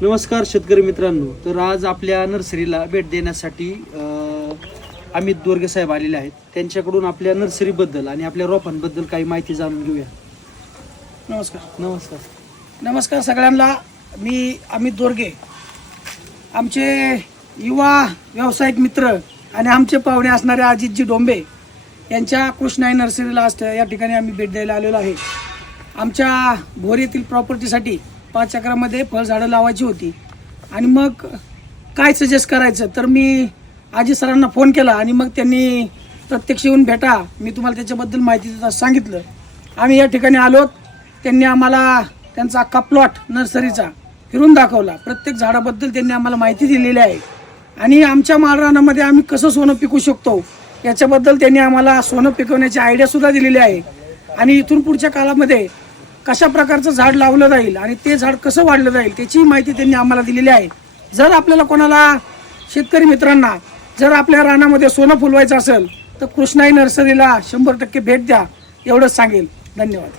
नमस्कार शेतकरी मित्रांनो. तर आज आपल्या नर्सरीला भेट देण्यासाठी अमित दोरगे साहेब आलेले आहेत. त्यांच्याकडून आपल्या नर्सरीबद्दल आणि आपल्या रोपांबद्दल काही माहिती जाणून घेऊया. नमस्कार. नमस्कार सगळ्यांना. मी अमित दोरगे. आमचे युवा व्यावसायिक मित्र आणि आमचे पाहुणे असणारे अजितजी डोंबे यांच्या कृष्णाई नर्सरीला या ठिकाणी आम्ही भेट द्यायला आलेलो आहे. आमच्या भोर येथील प्रॉपर्टीसाठी 5 एकरामध्ये फळझाडं लावायची होती आणि मग काय सजेस्ट करायचं, तर मी अजित सरांना फोन केला आणि मग त्यांनी प्रत्यक्ष येऊन भेटा, मी तुम्हाला त्याच्याबद्दल माहिती देता सांगितलं. आम्ही या ठिकाणी आलो. त्यांनी आम्हाला त्यांचा अख्खा प्लॉट नर्सरीचा फिरून दाखवला. प्रत्येक झाडाबद्दल त्यांनी आम्हाला माहिती दिलेली आहे आणि आमच्या माळरानामध्ये आम्ही कसं सोनं पिकू शकतो याच्याबद्दल त्यांनी आम्हाला सोनं पिकवण्याची आयडियासुद्धा दिलेली आहे. आणि इथून पुढच्या काळामध्ये कशा प्रकारचं झाड लावलं जाईल आणि ते झाड कसं वाढलं जाईल त्याची माहिती त्यांनी आम्हाला दिलेली आहे. जर आपल्याला कोणाला शेतकरी मित्रांना जर आपल्या रानामध्ये सोनं फुलवायचं असेल तर कृष्णाई नर्सरीला 100% भेट द्या, एवढंच सांगेल. धन्यवाद.